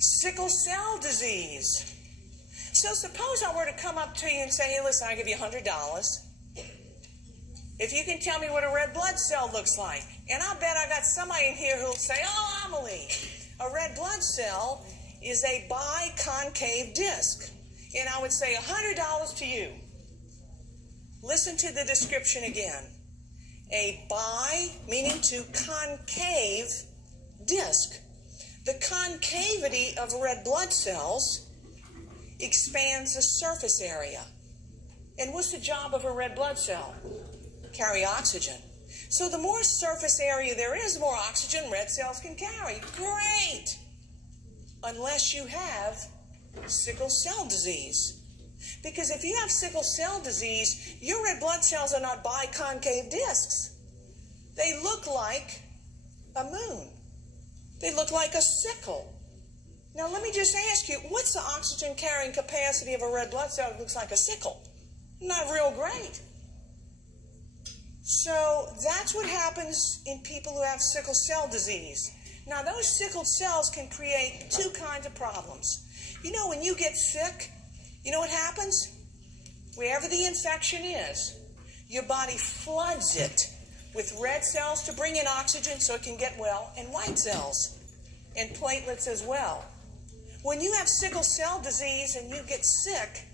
Sickle cell disease. So suppose I were to come up to you and say, hey, listen, I'll give you $100 if you can tell me what a red blood cell looks like. And I'll bet I got somebody in here who'll say, oh, Amelie, a red blood cell is a biconcave disc. And I would say $100 to you. Listen to the description again. A bi, meaning to concave, disc. The concavity of red blood cells expands the surface area. And what's the job of a red blood cell? Carry oxygen. So the more surface area there is, the more oxygen red cells can carry. Great! Unless you have sickle cell disease. Because if you have sickle cell disease, your red blood cells are not biconcave discs. They look like a moon. They look like a sickle. Now let me just ask you, what's the oxygen carrying capacity of a red blood cell that looks like a sickle? Not real great. So that's what happens in people who have sickle cell disease. Now those sickled cells can create two kinds of problems. You know, when you get sick, you know what happens? Wherever the infection is, your body floods it with red cells to bring in oxygen so it can get well, and white cells, and platelets as well. When you have sickle cell disease and you get sick,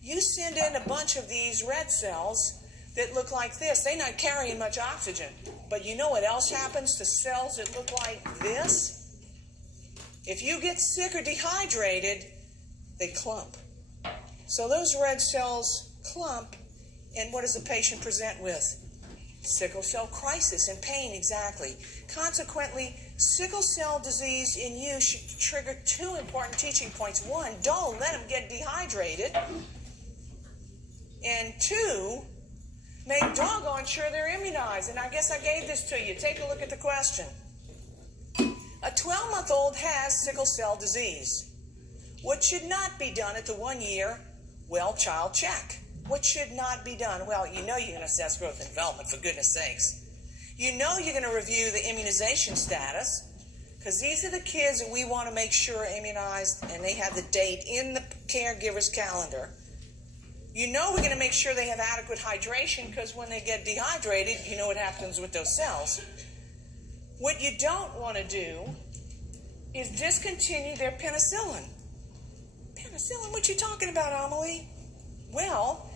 you send in a bunch of these red cells that look like this. They're not carrying much oxygen. But you know what else happens to cells that look like this? If you get sick or dehydrated, they clump. So those red cells clump, and what does the patient present with? Sickle cell crisis and pain, exactly. Consequently, sickle cell disease in you should trigger two important teaching points. One, don't let them get dehydrated. And two, make doggone sure they're immunized. And I guess I gave this to you. Take a look at the question. A 12-month-old has sickle cell disease. What should not be done at the 1 year well-child check? What should not be done? Well, you know you're going to assess growth and development, for goodness sakes. You know you're going to review the immunization status, because these are the kids that we want to make sure are immunized, and they have the date in the caregiver's calendar. You know we're going to make sure they have adequate hydration, because when they get dehydrated, you know what happens with those cells. What you don't want to do is discontinue their penicillin. Penicillin? What you talking about, Amelie? Well,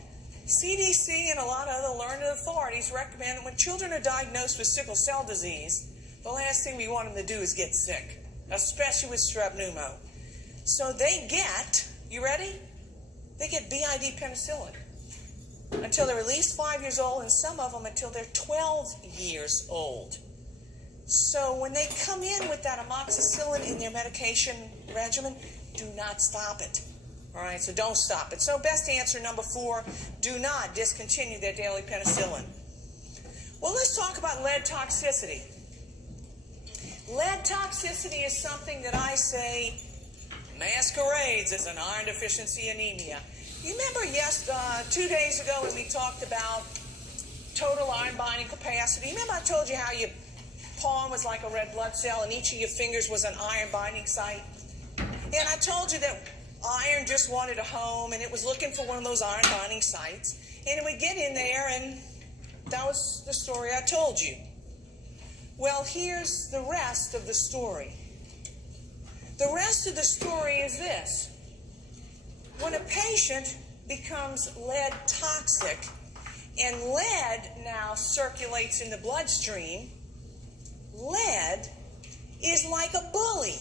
CDC and a lot of other learned authorities recommend that when children are diagnosed with sickle cell disease, the last thing we want them to do is get sick, especially with strep pneumo. So they get, you ready? They get BID penicillin until they're at least 5 years old, and some of them until they're 12 years old. So when they come in with that amoxicillin in their medication regimen, do not stop it. All right, so don't stop it. So best answer number 4, do not discontinue their daily penicillin. Well, let's talk about lead toxicity. Lead toxicity is something that I say masquerades as an iron deficiency anemia. You remember 2 days ago when we talked about total iron binding capacity? You remember I told you how your palm was like a red blood cell and each of your fingers was an iron binding site? And I told you that iron just wanted a home and it was looking for one of those iron binding sites. And it would get in there, and that was the story I told you. Well, here's the rest of the story. The rest of the story is this. When a patient becomes lead toxic and lead now circulates in the bloodstream, lead is like a bully.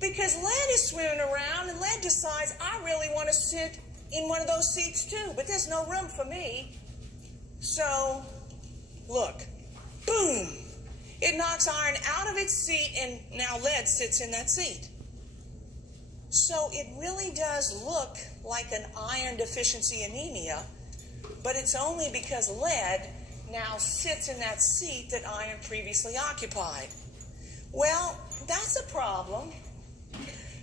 Because lead is swimming around and lead decides, I really want to sit in one of those seats too, but there's no room for me. So, look, boom. It knocks iron out of its seat, and now lead sits in that seat. So it really does look like an iron deficiency anemia, but it's only because lead now sits in that seat that iron previously occupied. Well, that's a problem.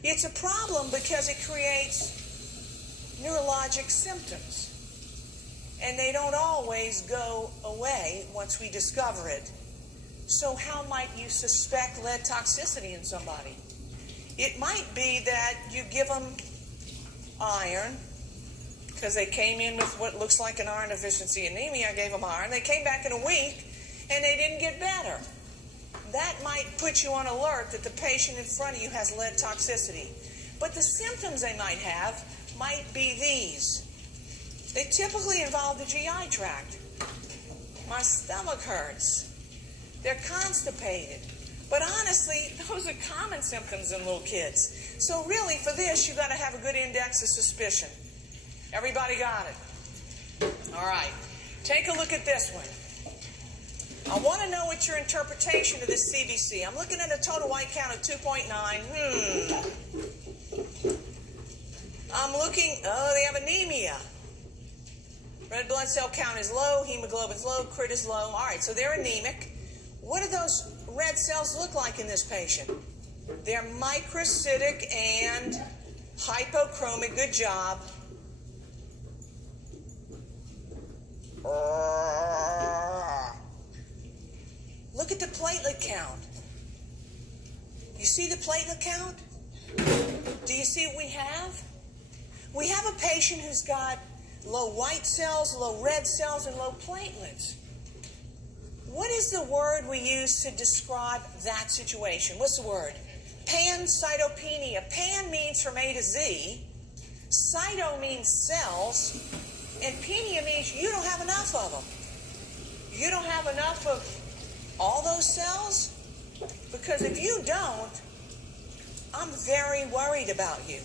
It's a problem because it creates neurologic symptoms, and they don't always go away once we discover it. So how might you suspect lead toxicity in somebody? It might be that you give them iron, because they came in with what looks like an iron deficiency anemia. I gave them iron. They came back in a week, and they didn't get better. That might put you on alert that the patient in front of you has lead toxicity. But the symptoms they might have might be these. They typically involve the GI tract. My stomach hurts. They're constipated. But honestly, those are common symptoms in little kids. So really, for this, you've got to have a good index of suspicion. Everybody got it? All right. Take a look at this one. I want to know what your interpretation of this CBC. I'm looking at a total white count of 2.9. I'm looking, they have anemia. Red blood cell count is low, hemoglobin's low, crit is low. All right, so they're anemic. What do those red cells look like in this patient? They're microcytic and hypochromic. Good job. Look at the platelet count. You see the platelet count? Do you see what we have? We have a patient who's got low white cells, low red cells, and low platelets. What is the word we use to describe that situation? What's the word? Pancytopenia. Pan means from A to Z. Cyto means cells. And penia means you don't have enough of them. You don't have enough of all those cells? Because if you don't, I'm very worried about you.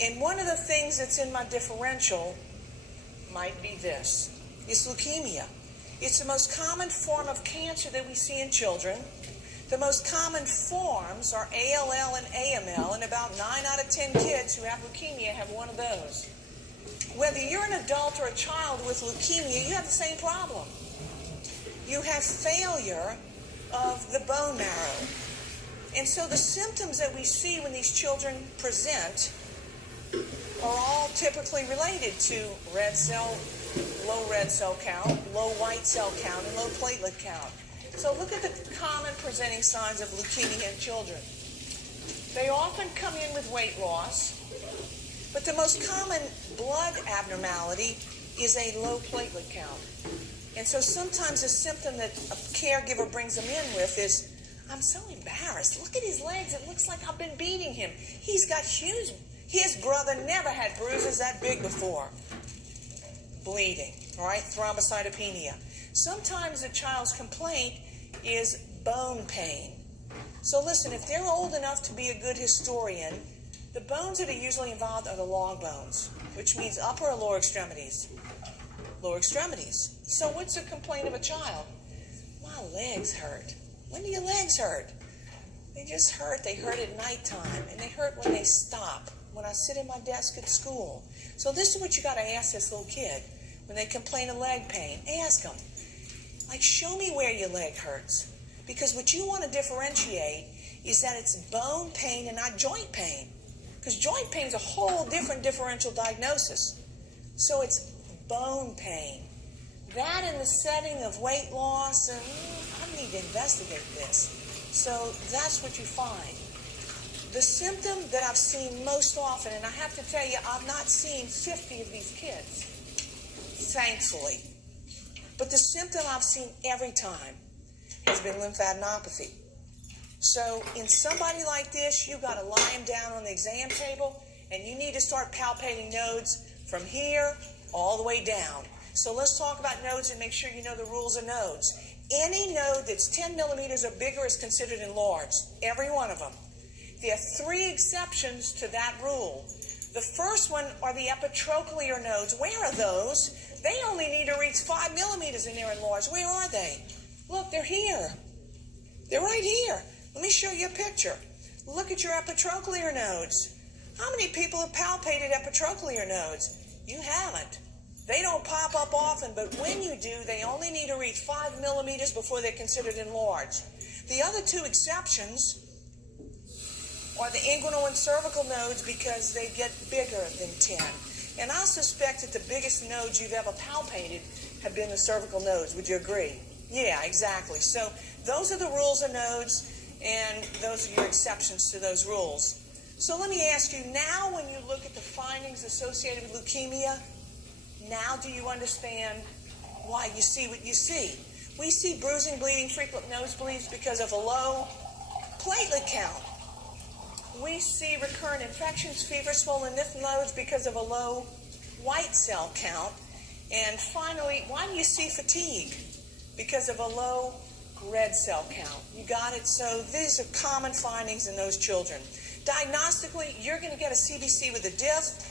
And one of the things that's in my differential might be this. It's leukemia. It's the most common form of cancer that we see in children. The most common forms are ALL and AML, and about 9 out of 10 kids who have leukemia have one of those. Whether you're an adult or a child with leukemia, you have the same problem. You have failure of the bone marrow. And so the symptoms that we see when these children present are all typically related to red cell, low red cell count, low white cell count, and low platelet count. So look at the common presenting signs of leukemia in children. They often come in with weight loss, but the most common blood abnormality is a low platelet count. And so sometimes a symptom that a caregiver brings them in with is, I'm so embarrassed. Look at his legs. It looks like I've been beating him. He's got huge. His brother never had bruises that big before. Bleeding, all right? Thrombocytopenia. Sometimes a child's complaint is bone pain. So listen, if they're old enough to be a good historian, the bones that are usually involved are the long bones, which means upper or lower extremities. Lower extremities. So what's the complaint of a child? My legs hurt. When do your legs hurt? They just hurt. They hurt at nighttime, and they hurt when they stop, when I sit at my desk at school. So this is what you got to ask this little kid when they complain of leg pain. Ask them, like, show me where your leg hurts. Because what you want to differentiate is that it's bone pain and not joint pain. Because joint pain is a whole different differential diagnosis. So it's bone pain. That in the setting of weight loss, and I need to investigate this. So that's what you find. The symptom that I've seen most often, and I have to tell you, I've not seen 50 of these kids, thankfully. But the symptom I've seen every time has been lymphadenopathy. So in somebody like this, you've got to lie him down on the exam table, and you need to start palpating nodes from here all the way down. So let's talk about nodes and make sure you know the rules of nodes. Any node that's 10 millimeters or bigger is considered enlarged, every one of them. There are 3 exceptions to that rule. The first one are the epitrochlear nodes. Where are those? They only need to reach 5 millimeters and they're enlarged. Where are they? Look, they're here. They're right here. Let me show you a picture. Look at your epitrochlear nodes. How many people have palpated epitrochlear nodes? You haven't. They don't pop up often, but when you do, they only need to reach 5 millimeters before they're considered enlarged. The other 2 exceptions are the inguinal and cervical nodes because they get bigger than 10. And I suspect that the biggest nodes you've ever palpated have been the cervical nodes. Would you agree? Yeah, exactly. So those are the rules of nodes. And those are your exceptions to those rules. So let me ask you, now when you look at the findings associated with leukemia, now do you understand why you see what you see? We see bruising, bleeding, frequent nosebleeds because of a low platelet count. We see recurrent infections, fever, swollen lymph nodes because of a low white cell count. And finally, why do you see fatigue? Because of a low red cell count. You got it? So these are common findings in those children. Diagnostically, you're going to get a CBC with a diff.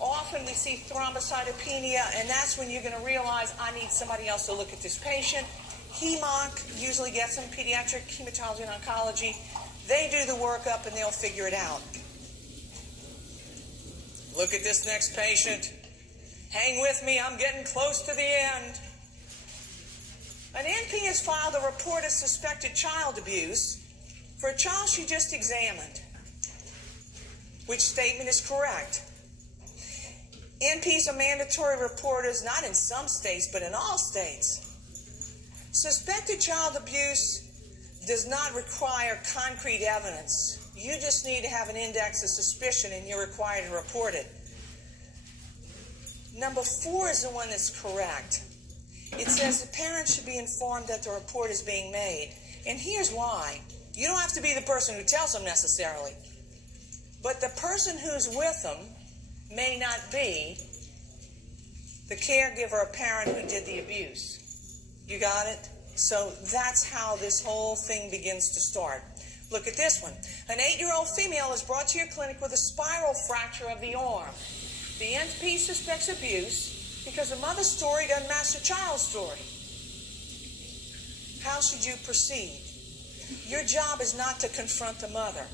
Often we see thrombocytopenia, and that's when you're going to realize I need somebody else to look at this patient. HEMONC usually gets them, pediatric hematology and oncology. They do the workup and they'll figure it out. Look at this next patient. Hang with me, I'm getting close to the end. An NP has filed a report of suspected child abuse for a child she just examined. Which statement is correct? NPs are mandatory reporters, not in some states, but in all states. Suspected child abuse does not require concrete evidence. You just need to have an index of suspicion and you're required to report it. Number 4 is the one that's correct. It says the parents should be informed that the report is being made. And here's why. You don't have to be the person who tells them necessarily. But the person who's with them may not be the caregiver or parent who did the abuse. You got it? So that's how this whole thing begins to start. Look at this one. An 8-year-old female is brought to your clinic with a spiral fracture of the arm. The NP suspects abuse because the mother's story doesn't match the child's story. How should you proceed? Your job is not to confront the mother.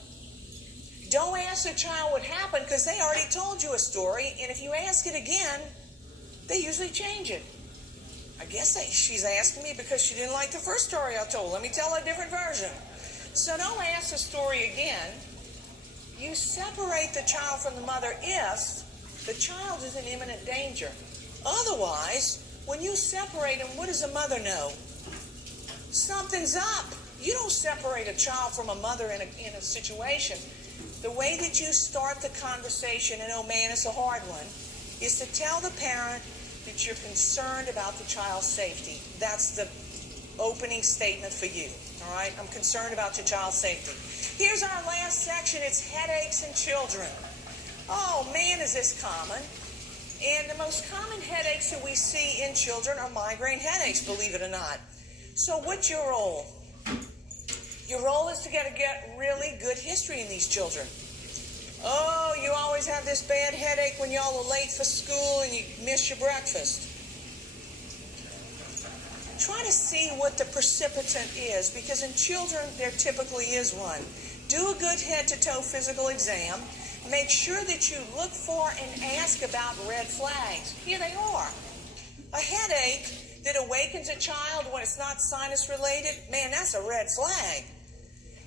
Don't ask the child what happened because they already told you a story, and if you ask it again, they usually change it. I guess she's asking me because she didn't like the first story I told. Let me tell a different version. So don't ask the story again. You separate the child from the mother if the child is in imminent danger. Otherwise, when you separate them, what does the mother know? Something's up. You don't separate a child from a mother in a situation. The way that you start the conversation, and oh man, it's a hard one, is to tell the parent that you're concerned about the child's safety. That's the opening statement for you. All right? I'm concerned about your child's safety. Here's our last section. It's headaches in children. Oh man, is this common. And the most common headaches that we see in children are migraine headaches, believe it or not. So what's your role? Your role is to get really good history in these children. Oh, you always have this bad headache when y'all are late for school and you miss your breakfast. Try to see what the precipitant is, because in children there typically is one. Do a good head-to-toe physical exam. Make sure that you look for and ask about red flags. Here they are. A headache that awakens a child when it's not sinus related, man, that's a red flag.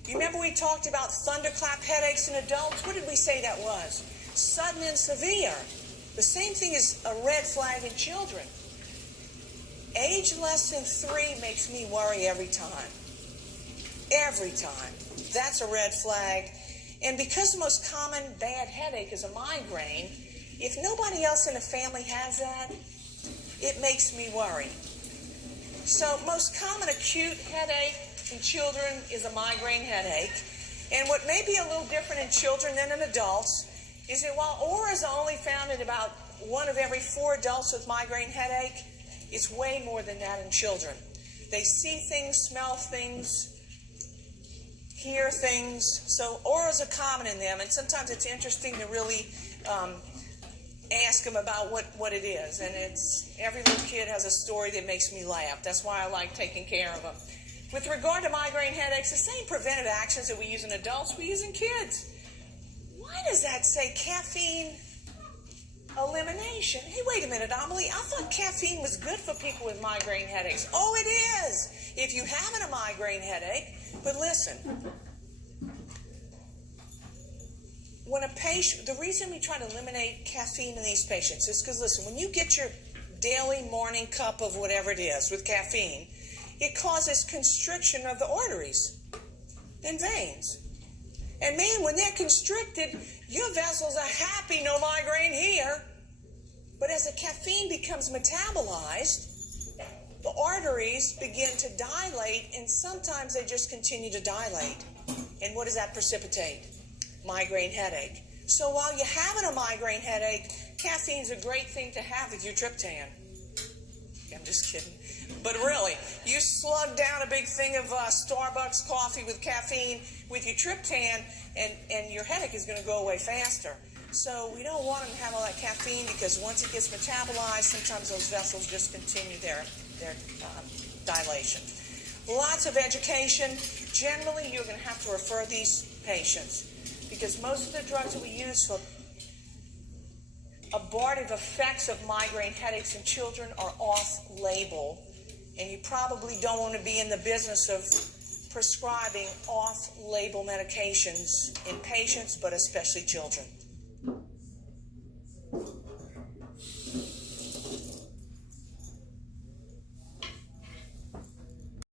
You remember we talked about thunderclap headaches in adults? What did we say that was? Sudden and severe. The same thing is a red flag in children. Age less than 3 makes me worry every time. Every time. That's a red flag. And because the most common bad headache is a migraine, if nobody else in the family has that, it makes me worry. So most common acute headache in children is a migraine headache. And what may be a little different in children than in adults is that while aura is only found in about 1 of every 4 adults with migraine headache, it's way more than that in children. They see things, smell things, hear things. So auras are common in them, and sometimes it's interesting to really ask them about what it is. And every little kid has a story that makes me laugh. That's why I like taking care of them. With regard to migraine headaches, the same preventive actions that we use in adults, we use in kids. Why does that say caffeine elimination? Hey, wait a minute, Amelie. I thought caffeine was good for people with migraine headaches. Oh, it is if you haven't a migraine headache. But listen, when a patient, the reason we try to eliminate caffeine in these patients is because, listen, when you get your daily morning cup of whatever it is with caffeine, it causes constriction of the arteries. than veins. And man, when they're constricted, your vessels are happy, no migraine here. But as the caffeine becomes metabolized, the arteries begin to dilate, and sometimes they just continue to dilate. And what does that precipitate? Migraine headache. So while you're having a migraine headache, caffeine's a great thing to have with your triptan. I'm just kidding. But really, you slug down a big thing of Starbucks coffee with caffeine with your triptan, and your headache is going to go away faster. So we don't want them to have all that caffeine, because once it gets metabolized, sometimes those vessels just continue their dilation. Lots of education. Generally, you're going to have to refer these patients, because most of the drugs that we use for abortive effects of migraine headaches in children are off-label, and you probably don't want to be in the business of prescribing off-label medications in patients, but especially children.